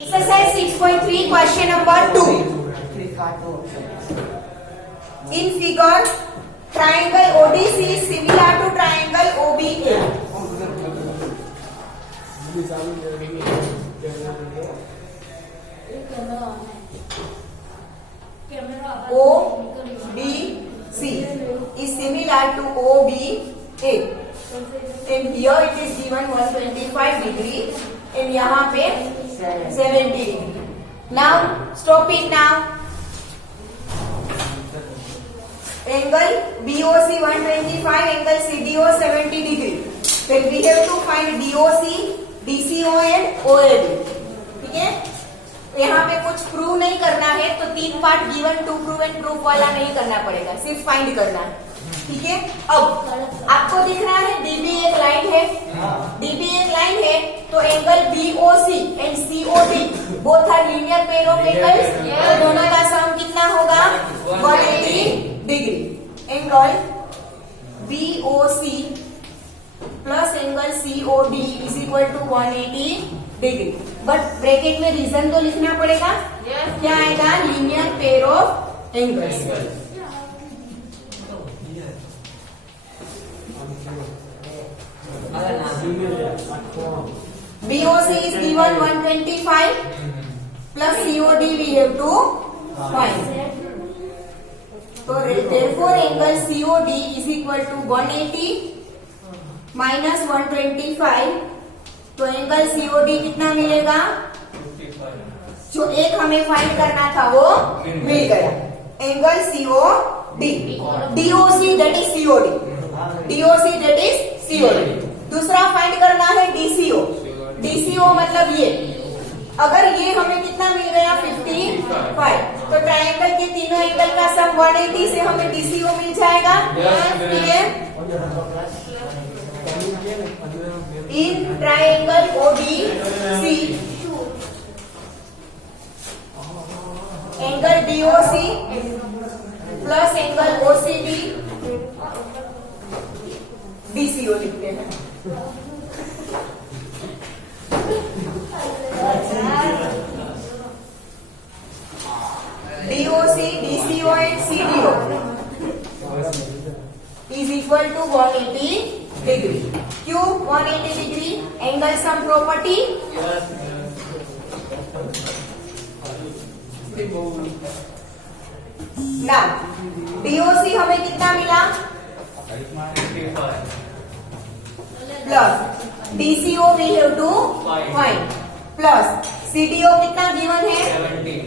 Exercise 6.3 question number 2. In figure, triangle ODC is similar to triangle OBA. ODC is similar to OBA. And here it is given 125 degree and यहाँ पे 70 degree. Now stop it now. Angle BOC 125, angle CDO 70 degree. Then we have to find DOC, DCO and OAB. ठीक है? यहाँ पे कुछ prove नहीं करना है तो 3 part given to prove and proof वाला नहीं करना पड़ेगा, सिर्फ फाइंड करना है. ठीक है. अब आपको दिख रहा है DB एक लाइन है, DB एक लाइन है तो angle BOC and COD both are linear pair of angles. तो दोनों का सम कितना होगा 180 degree. Angle BOC plus angle COD is equal to 180 degree. But bracket में रीजन तो लिखना पड़ेगा. क्या आएगा? Linear pair of angles. BOC is given 125 plus COD we have to find. So therefore angle COD is equal to 180 minus 125. तो angle COD कितना मिलेगा? जो एक हमें फाइंड करना था वो मिल गया. Angle COD, DOC that is COD, DOC that is COD. दूसरा फाइंड करना है DCO. DCO मतलब ये. अगर ये हमें कितना मिल गया 55. तो ट्रायंगल के तीनों एंगल का सम 180 से हमें DCO मिल जाएगा. ठीक है. In triangle ODC angle DOC plus angle OCD DCO लिखते हैं. DOC, DCO and CDO is equal to 180 degree. क्यों 180 डिग्री? Angle sum property. ना DOC हमें कितना मिला? Plus DCO we have to find plus CDO कितना गिवन है? 70.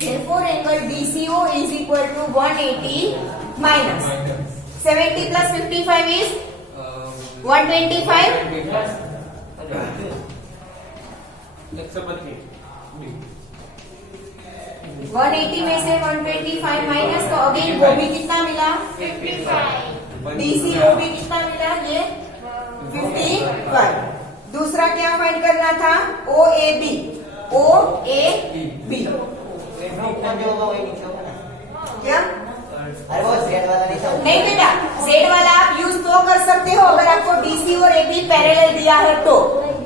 Therefore angle DCO is equal to 180 minus 70 plus 55 is 125. 180 में से 125 minus तो अगेन वो भी कितना मिला? 55. DCO भी कितना मिला? ये 55. दूसरा क्या फाइंड करना था? OAB. OAB क्या? अरे वो Z वाला नहीं था. नहीं बेटा, Z वाला आप यूज तो कर सकते हो अगर आपको DC और AB पैरेलल दिया है तो.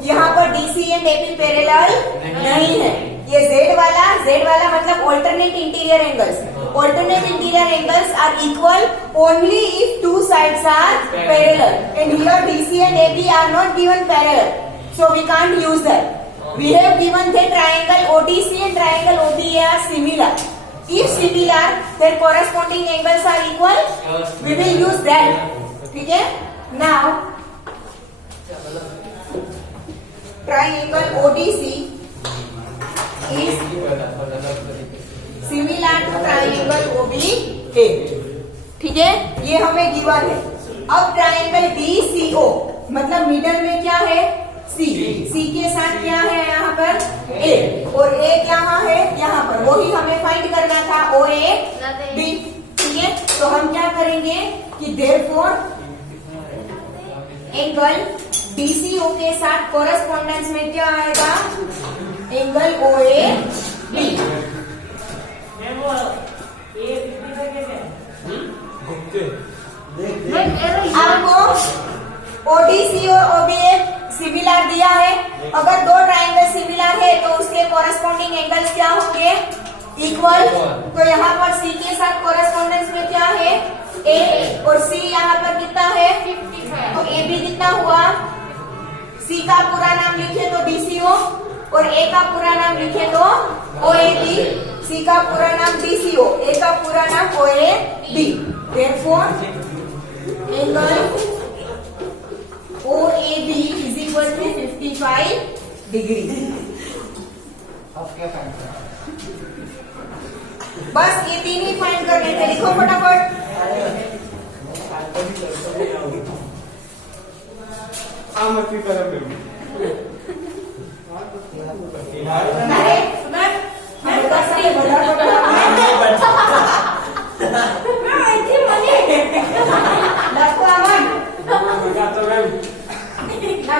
यहाँ पर DC एंड AB पैरेलल नहीं है. ये Z वाला मतलब alternate interior angles. Alternate interior angles are equal only if two sides are parallel and here DC and AB are not given parallel, so we can't use that. We have given the triangle ODC and triangle OBA are similar. If similar, their corresponding angles are equal. We will use that. ठीक है? Now, triangle ODC is similar to triangle OBA. ठीक है? ये हमें given है. अब triangle DCO मतलब middle में क्या है? C के साथ क्या है यहाँ पर? A और A यहाँ है यहाँ पर. वही हमें फाइंड करना था OAB. ठीक है. तो हम क्या करेंगे कि therefore एंगल DCO के साथ कोरेस्पोंडेंस में क्या आएगा? Angle OAB. आपको ODC और OBA सिमिलर दिया है। अगर दो ट्राइंगल सिमिलर है तो उसके कॉरेस्पॉन्डिंग एंगल्स क्या होंगे? इक्वल। तो यहाँ पर सी के साथ कॉरेस्पॉन्डेंस में क्या है? ए, और सी यहाँ पर कितना है? 55। तो ए भी कितना हुआ? सी का पूरा नाम लिखे तो डीसीओ, और ए का पूरा नाम लिखे तो ओएबी। सी का पूरा नाम डीसीओ, ए का पूरा नाम OAB. Therefore angle OAB is equal to 55 degree. Okay fine. बस ये तीन ही फाइंड करने थे, लिखो फटाफट। अरे मैं बता सही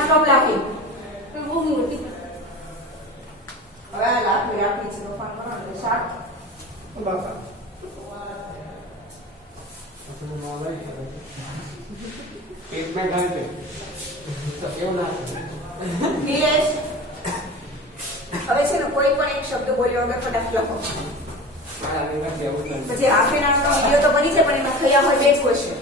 Stop laughing. હવે આ લાખ મેરા પીછેનો ફોન કરો એટલે શાક. નિલેશ, હવે છે ને કોઈ પણ એક શબ્દ બોલ્યો વગર ફટાફટ લખો. પછી હાફ એન આવરનો વિડીયો તો બની છે, પણ એમાં થયા હોય 2 ક્વેશ્ચન.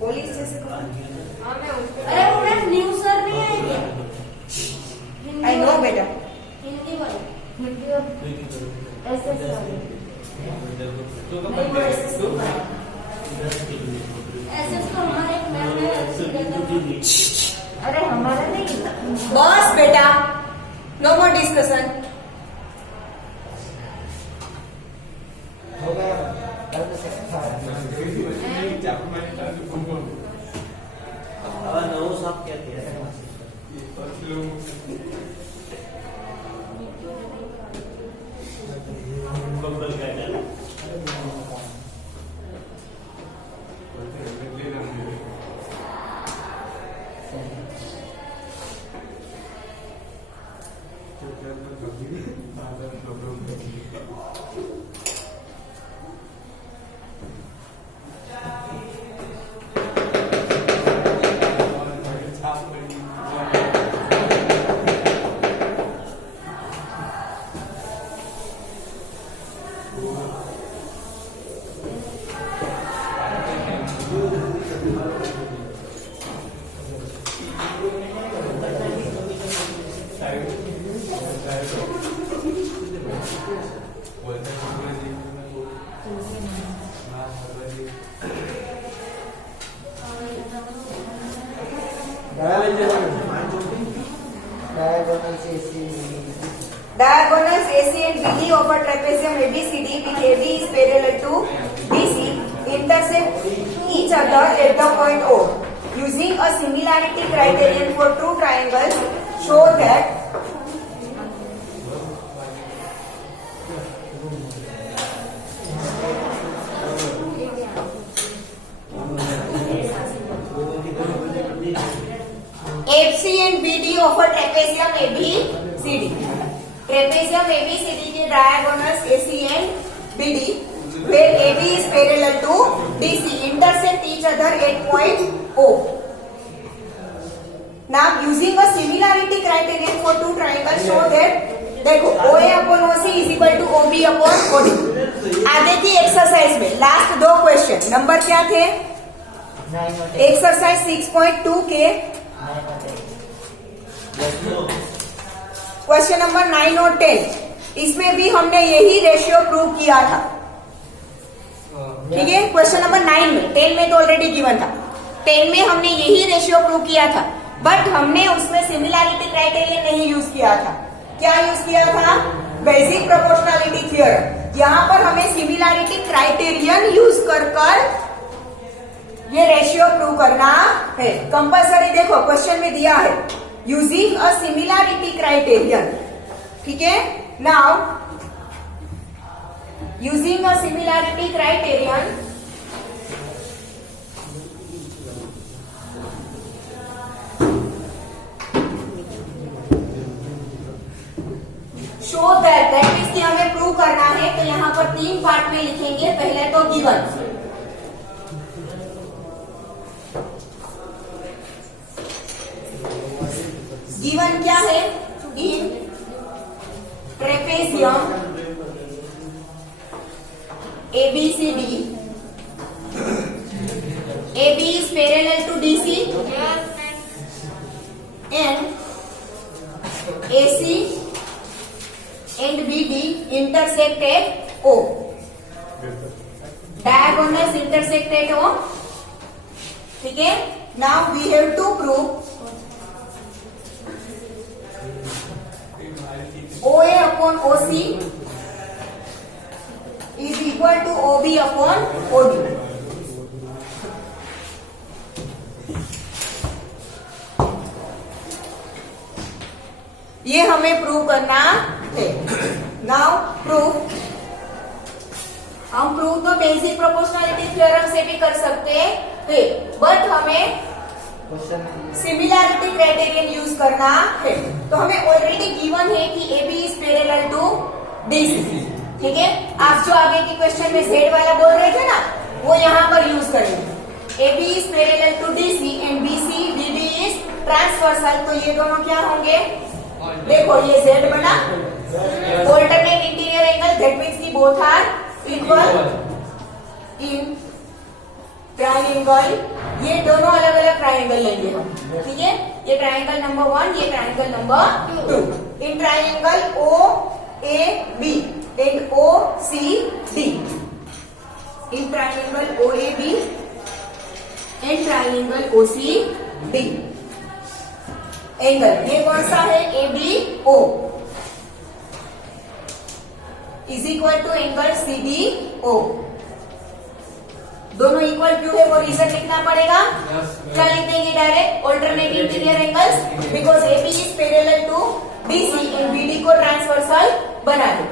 पुलिस जैसे अरे वो न्यूज़ सर नहीं है क्या? आई नो बेटा. हिंदी वाले ऐसे ऐसे तो हमारे मैम ने अरे हमारा नहीं बस बेटा, नो मोर डिस्कशन. हो गया कल से अब नौ सब क्या किया Diagonals AC and BD of a trapezium ABCD with AD is parallel to BC intersect each other at the point O. Using a similarity criterion for two triangles, show that FC and BD of a trapezium ABCD. Trapezium ABCD के diagonals AC and BD, where AB is parallel to DC, intersect each other at point O. Now, using a similarity criterion for two triangles, show that देखो OA upon OC is equal to OB upon OD. आगे की exercise में last 2 question number क्या थे? Exercise 6.2 के question number 9 और 10, इसमें भी हमने यही रेशियो प्रूव किया था. ठीक है, क्वेश्चन नंबर 9 में, 10 में तो ऑलरेडी गिवन था. 10 में हमने यही रेशियो प्रूव किया था, बट हमने उसमें सिमिलैरिटी क्राइटेरियन नहीं यूज किया था. क्या यूज किया था? Basic proportionality theorem. यहाँ पर हमें सिमिलैरिटी क्राइटेरियन यूज कर ये रेशियो प्रूव करना है कंपल्सरी। देखो क्वेश्चन में दिया है यूजिंग अ सिमिलैरिटी क्राइटेरियन, ठीक है। Now using a similarity criterion show that means कि हमें प्रूव करना है। तो यहां पर 3 पार्ट में लिखेंगे। पहले तो गिवन, गिवन क्या है? इन trapezium ABCD, AB is parallel to DC and AC and BD intersect at O. Diagonals intersect at O. ठीक है। Now we have to prove OA upon OC is equal to OB upon OD. ये हमें prove करना है। Now proof, हम prove तो basic proportionality theorem से भी कर सकते हैं, बट हमें सिमिलैरिटी क्राइटेरियन यूज करना है। तो हमें ऑलरेडी गिवन है कि AB is parallel to DC, ठीक है। आप जो आगे के क्वेश्चन में Z वाला बोल रहे थे ना, वो यहाँ पर यूज करेंगे। AB is parallel to DC and BC DD is transversal. तो ये दोनों क्या होंगे? देखो ये Z बना, alternate interior angle, that means की both are equal in triangle. ये दोनों अलग अलग ट्राइंगल लेंगे हम, ठीक है। ये ट्राइंगल नंबर 1, ये triangle number 2। In triangle OAB and OCD, in triangle OAB and triangle OCD angle, ये कौन सा है? ABO is equal to angle CDO। दोनों इक्वल क्यों है वो रीजन लिखना पड़ेगा। क्या लिख देंगे? Direct alternate interior angles, because AB is parallel to DC and BD को ट्रांसवर्सल बना दे।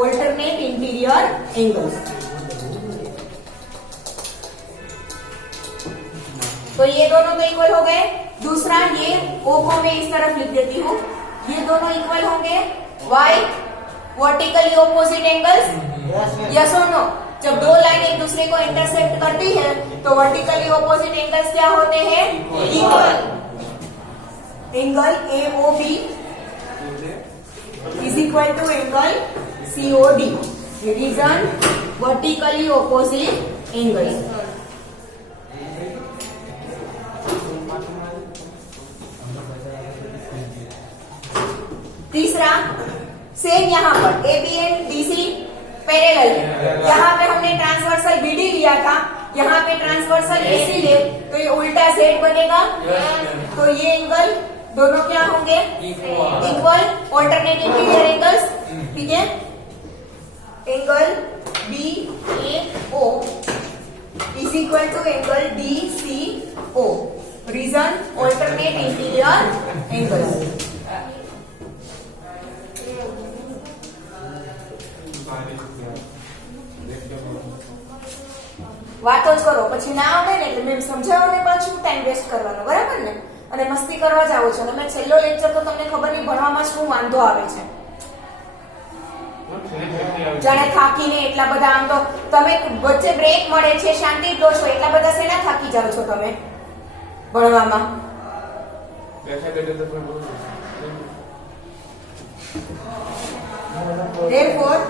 Alternate interior angles. तो ये दोनों तो इक्वल हो गए। दूसरा ये O को मैं इस तरफ लिख देती हूँ, ये दोनों इक्वल होंगे। Y vertically opposite angles, yes और नो। जब दो लाइन एक दूसरे को इंटरसेक्ट करती है तो वर्टिकली ऑपोजिट एंगल्स क्या होते हैं? Equal. Angle AOB is equal to angle COD। Reason vertically opposite angles. तीसरा सेम यहाँ पर AB एंड DC पैरेलल है। यहाँ पे हमने ट्रांसवर्सल BD लिया था, यहाँ पे ट्रांसवर्सल AC ले, तो ये उल्टा Z बनेगा। तो ये एंगल दोनों क्या होंगे? इक्वल। ऑल्टरनेट इंटीरियर एंगल्स, ठीक है। Angle BAO is equal to angle DCO। Reason alternate interior angles. વાતો જ કરો, પછી ના આવડે ને એટલે મેં સમજાવો ને પાછું ટાઈમ વેસ્ટ કરવાનો, બરાબર ને? અને મસ્તી કરવા જાવ છો ને મેં છેલ્લો લેક્ચર તો તમને ખબર નહીં ભણવામાં શું વાંધો આવે છે। જાણે થાકીને એટલા બધા, આમ તો તમે વચ્ચે બ્રેક મળે છે, શાંતિ લો છો, એટલા બધા શેના થાકી જાવ છો તમે ભણવામાં? Therefore,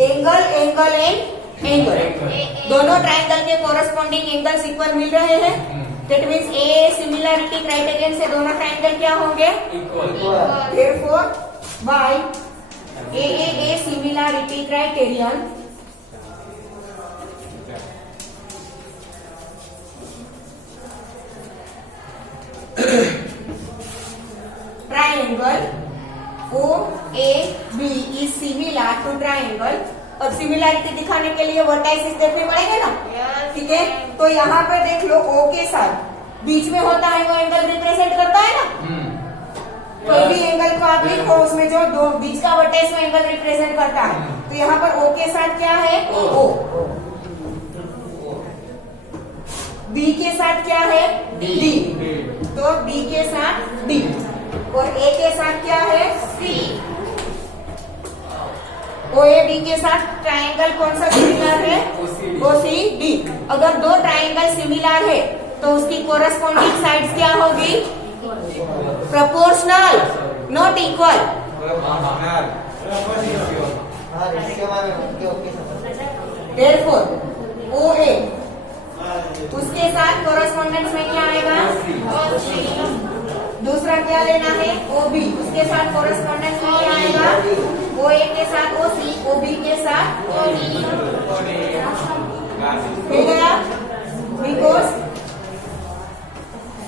angle angle and angle, दोनों ट्राइंगल के कोरस्पॉन्डिंग एंगल्स इक्वल मिल रहे हैं। That means A similarity criterion से दोनों ट्राइंगल क्या होंगे? Equal. Therefore by A similarity criterion triangle OAB is similar to triangle अब सिमिलैरिटी दिखाने के लिए वर्टाइसिस देखने पड़ेंगे ना, ठीक है। तो यहाँ पे देख लो O के साथ बीच में होता है वो एंगल रिप्रेजेंट करता है ना, कोई भी एंगल को आप लिखो उसमें जो दो बीच का वर्टेक्स में एंगल रिप्रेजेंट करता है। तो यहाँ पर O के साथ क्या है O, B के साथ क्या है D, तो B के साथ D और A के साथ क्या है C। OAB के साथ ट्रायंगल कौन सा सिमिलर है OCD। अगर दो ट्रायंगल सिमिलर है तो उसकी कोरस्पॉन्डिंग साइड्स क्या होगी proportional not equal. Therefore OA उसके साथ कोरस्पॉन्डेंस में क्या आएगा दूसरा क्या लेना है OB उसके साथ कोरस्पॉन्डेंस में क्या आएगा OA के साथ OC OB के साथ OD हो गया because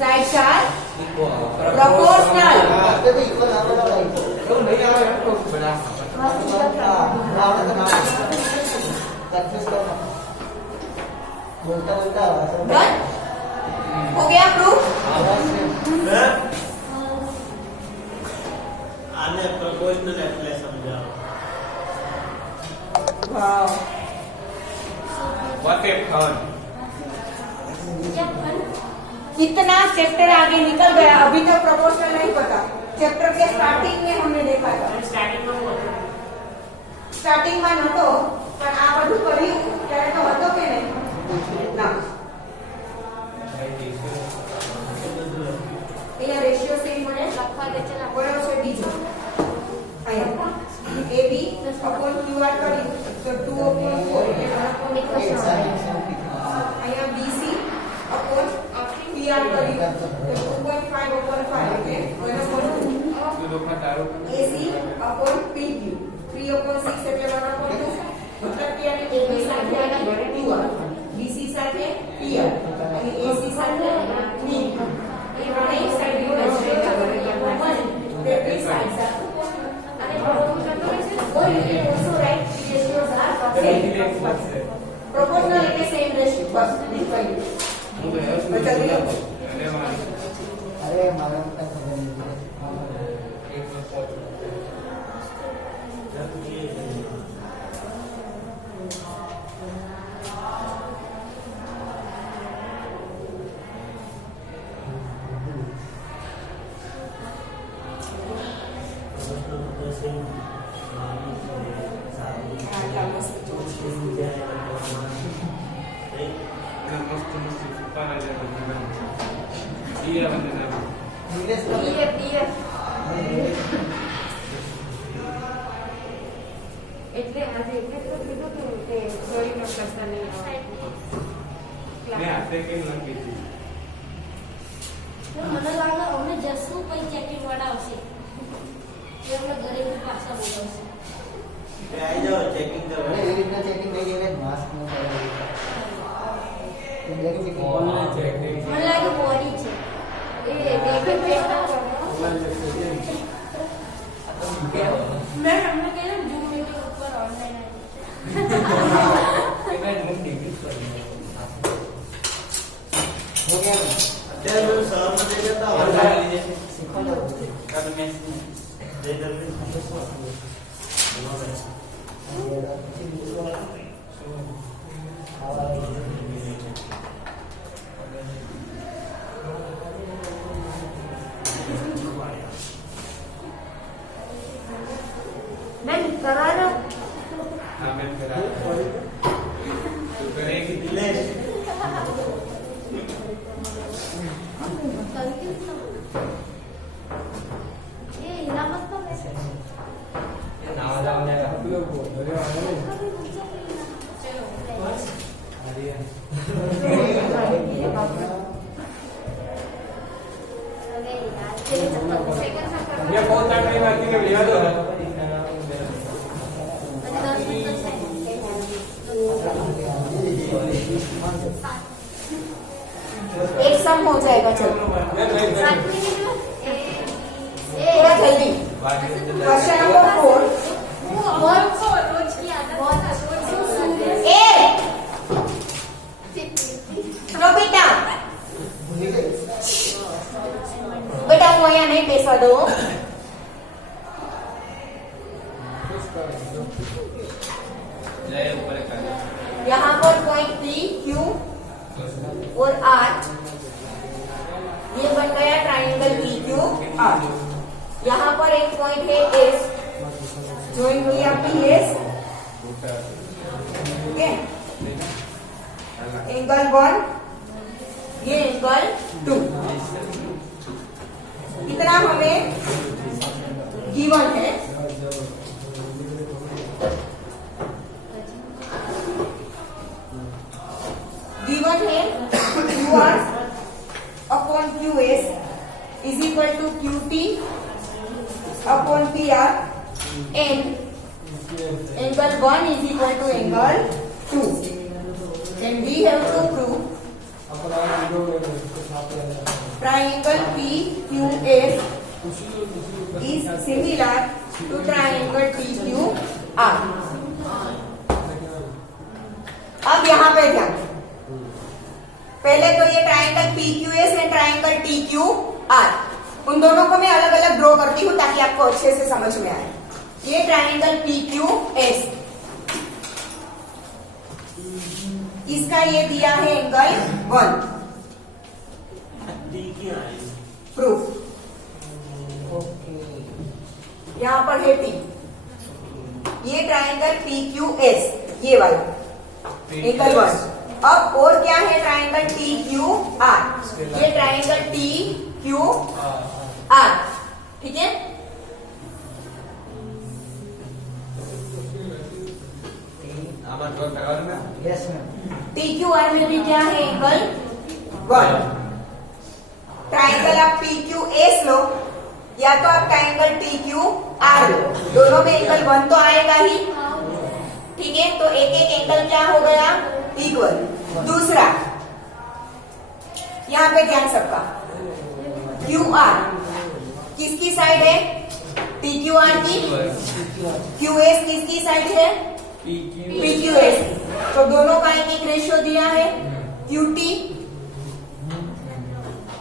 sides are proportional. Done हो गया प्रूफ। आने प्रोपोर्शनल એટલે સમજાવો वाओ व्हाट इफ फन कितना चैप्टर आगे निकल गया, अभी तक प्रोपोर्शनल नहीं पता। चैप्टर के स्टार्टिंग में हमने देखा था, स्टार्टिंग में नतो पण આ બધું કર્યું ત્યારે તો હતો કે નહીં ના। અહીંયા રેશિયો સેમ મળે લખવા દે છે બરાબર છે બીજો અહીંયા AB upon QR કર્યું તો 2 upon 4 એટલે અહીંયા BC upon PR કર્યું તો 2.5 upon 5 એટલે બરાબર AC upon PQ 3 upon 6 એટલે બરાબર 2 मतलब कि यानी AB સાથે QR BC સાથે PR અને AC સાથે B એ ત્રણેય સાઈડ યુનિટ છે the three sides are અને or you can also write the ratios are same proportional એટલે same ratio બસ લખાઈ બચા ગયો। अरे हमारा खबर नहीं એટલે આજે એટલે તો કીધું તું કે ચોરી ન કરતા નહીં ને આતે કેમ લખી હતી તો મને લાગે અમને જસનું કઈ ચેકિંગ વડાવશે એ અમને ઘરેથી પાછા બોલાવશે આવી જાઓ ચેકિંગ अरे કરવા ये इतना चेकिंग नहीं है मास्क में ઓનલાઈન ચેકિંગ મને લાગે બોડી છે એ દેખે ચેક ના કરો મેં હમને કહ્યું જૂમ મીટિંગ ઉપર ઓનલાઈન એના જ ડિગ્રી પર हो गया ना અત્યારે જો સરમાં લઈ જતા હોય सिखा लो તમે જઈ જલ્દી મેં કરારો હા મેં કરા તો કરેગી દિલેશ એ હિરામત નો મેસેજ નાવા જાવ ને અપલોડ અરે આવો ये बहुत टाइम नहीं बाकी में लिया तो एक सम हो जाएगा चलो थोड़ा जल्दी। क्वेश्चन नंबर 4 बहुत रोज की आदत बहुत लिखवा दो। यहाँ पर पॉइंट P, Q और R, ये बन गया ट्राइंगल PQR। यहाँ पर एक पॉइंट है S, ज्वाइन हो गया PS, ठीक है, एंगल 1, ये एंगल 2। इतना हमें गिवन है। गिवन है QR upon QS is equal to QT upon PR and angle 1 is equal to angle 2. Then we have to prove triangle PQS is similar to triangle TQR. अब यहाँ पे ध्यान, पहले तो ये triangle PQS and triangle TQR, उन दोनों को मैं अलग अलग ड्रॉ करती हूँ ताकि आपको अच्छे से समझ में आए। ये ट्राइंगल PQS, इसका ये दिया है एंगल 1, प्रूफ। यहाँ पर है T, ये ट्राइंगल PQS, ये वाला एंगल 1। अब और क्या है ट्राइंगल TQR, ये ट्राइंगल TQR, ठीक है। Yes ma'am. TQR में भी क्या है एंगल 1। ट्राइंगल आप PQS लो या तो आप ट्राइंगल TQR लो, दोनों में एंगल 1 तो आएगा ही, ठीक है। तो एक एक एंगल क्या हो गया, इक्वल। दूसरा यहाँ पे ध्यान सबका, QR किसकी साइड है, TQR की। QS किसकी साइड है, PQS। तो दोनों का एक एक रेशियो दिया है, QT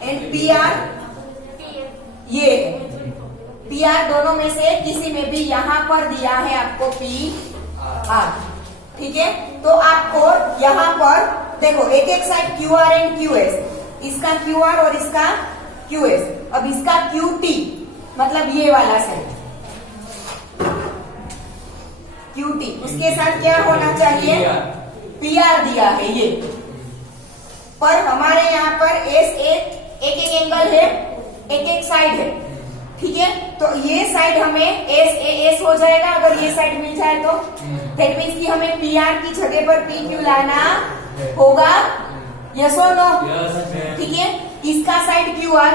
एंड PR, ये PR दोनों में से किसी में भी यहाँ पर दिया है आपको PR, ठीक है। तो आपको यहाँ पर देखो एक एक साइड QR एंड QS, इसका QR और इसका QS, अब इसका QT मतलब ये वाला साइड QT, उसके साथ क्या होना चाहिए, PR दिया है ये। पर हमारे यहाँ पर एक एक एंगल है, एक एक साइड है, ठीक है। तो ये साइड हमें S हो जाएगा अगर ये साइड मिल जाए तो। दैट मीन्स कि हमें PR की जगह पर PQ लाना होगा, यस और नो, ठीक है। इसका साइड QR,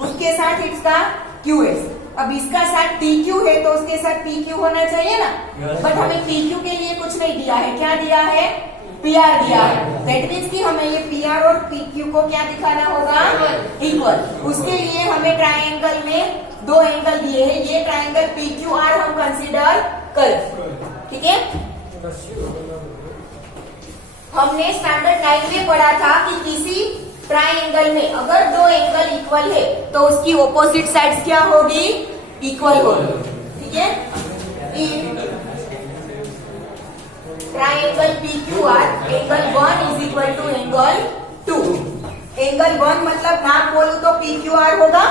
उसके साथ इसका QS। अब इसका साथ TQ है तो उसके साथ PQ होना चाहिए ना, बट हमें PQ के लिए कुछ नहीं दिया है, क्या दिया है, PR दिया है। दैट मीन्स कि हमें ये PR और PQ को क्या दिखाना होगा, इक्वल। उसके लिए हमें ट्राइंगल में दो एंगल दिए हैं, ये ट्राइंगल PQR हम कंसीडर करें, ठीक है। हमने स्टैंडर्ड 9 में पढ़ा था कि किसी ट्राइंगल में अगर दो एंगल इक्वल है तो उसकी ऑपोजिट साइड्स क्या होगी, इक्वल होगी, ठीक है। Triangle PQR angle 1 is equal to angle 2। Angle 1 मतलब नाम बोलूं तो PQR होगा,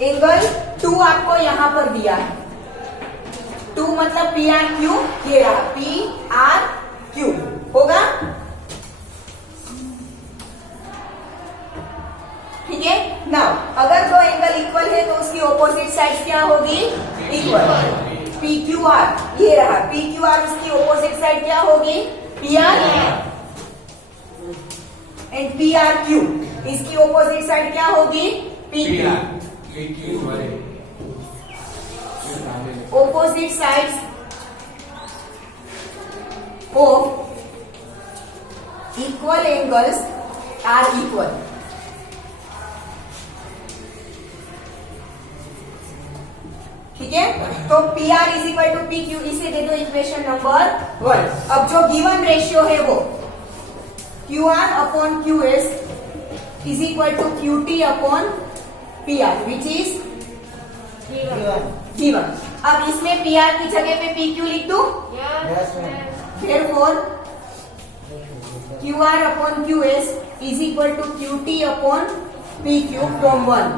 एंगल 2 आपको यहां पर दिया है, 2 मतलब PRQ, ये रहा PRQ होगा, ठीक है। नाउ अगर दो एंगल इक्वल है तो उसकी ऑपोजिट साइड क्या होगी, इक्वल। PQR ये रहा, PQR उसकी ऑपोजिट साइड क्या होगी, PR एंड PRQ इसकी ऑपोजिट साइड क्या होगी, PQ। opposite sides of equal angles are equal. ठीक है, तो PR is equal to PQ, इसे दे दो इक्वेशन नंबर 1। अब जो गिवन रेशियो है वो QR upon QS is equal to QT upon PR which is V1. अब इसमें PR की जगह पे PQ लिख दूं, Yes, ma'am. therefore QR upon QS is equal to QT upon PQ from 1.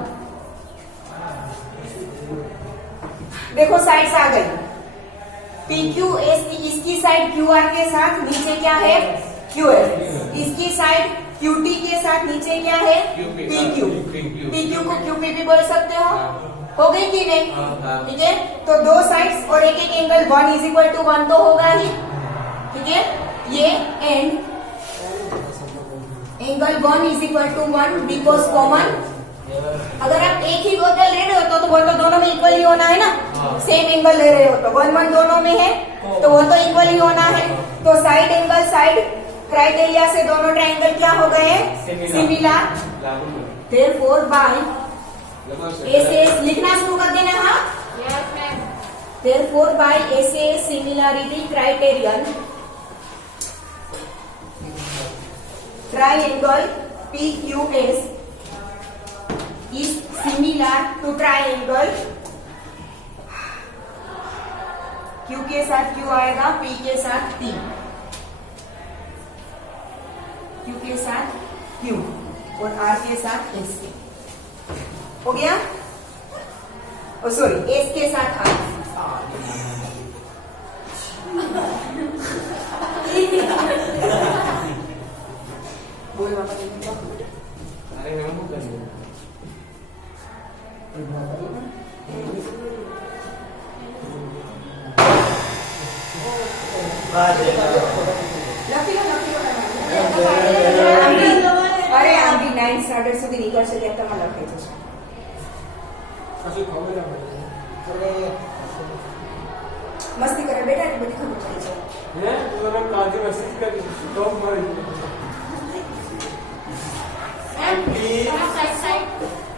देखो साइड्स आ गई, PQS की इसकी साइड QR के साथ नीचे क्या है QS, इसकी साइड QT के साथ नीचे क्या है PQ, PQ को QP भी बोल सकते हो गई कि नहीं? ठीक है, तो दो साइड्स और एक एक एंगल 1 इज इक्वल टू 1 तो होगा ही, ठीक है, ये and angle 1 is equal to 1 because common, अगर आप एक ही एंगल ले रहे हो तो वो तो दोनों में इक्वल ही होना है ना, सेम एंगल ले रहे हो तो 1 1 दोनों में है तो वो तो इक्वल ही होना है, तो साइड एंगल साइड क्राइटेरिया से दोनों ट्रायंगल क्या हो गए सिमिलर, देयरफॉर बाय एसएस लिखना शुरू कर देना, हाँ, yes ma'am, therefore by SS similarity criterion triangle PQS is similar to triangle Q के साथ Q आएगा, P के साथ P, Q के साथ Q और R के साथ S, हो गया? ओ सॉरी, S के साथ R. बोल बाबा, अरे हम को करेंगे અરે આમ બી 9 સ્ટાન્ડર્ડ સુધી નીકળશે તેમ તમે લખાઈ જશે. કશું ખબર ના પડે મસ્તી કરે બેટા, એટલે બધી ખબર પડી જાય. હે તો કાજુ મસ્તી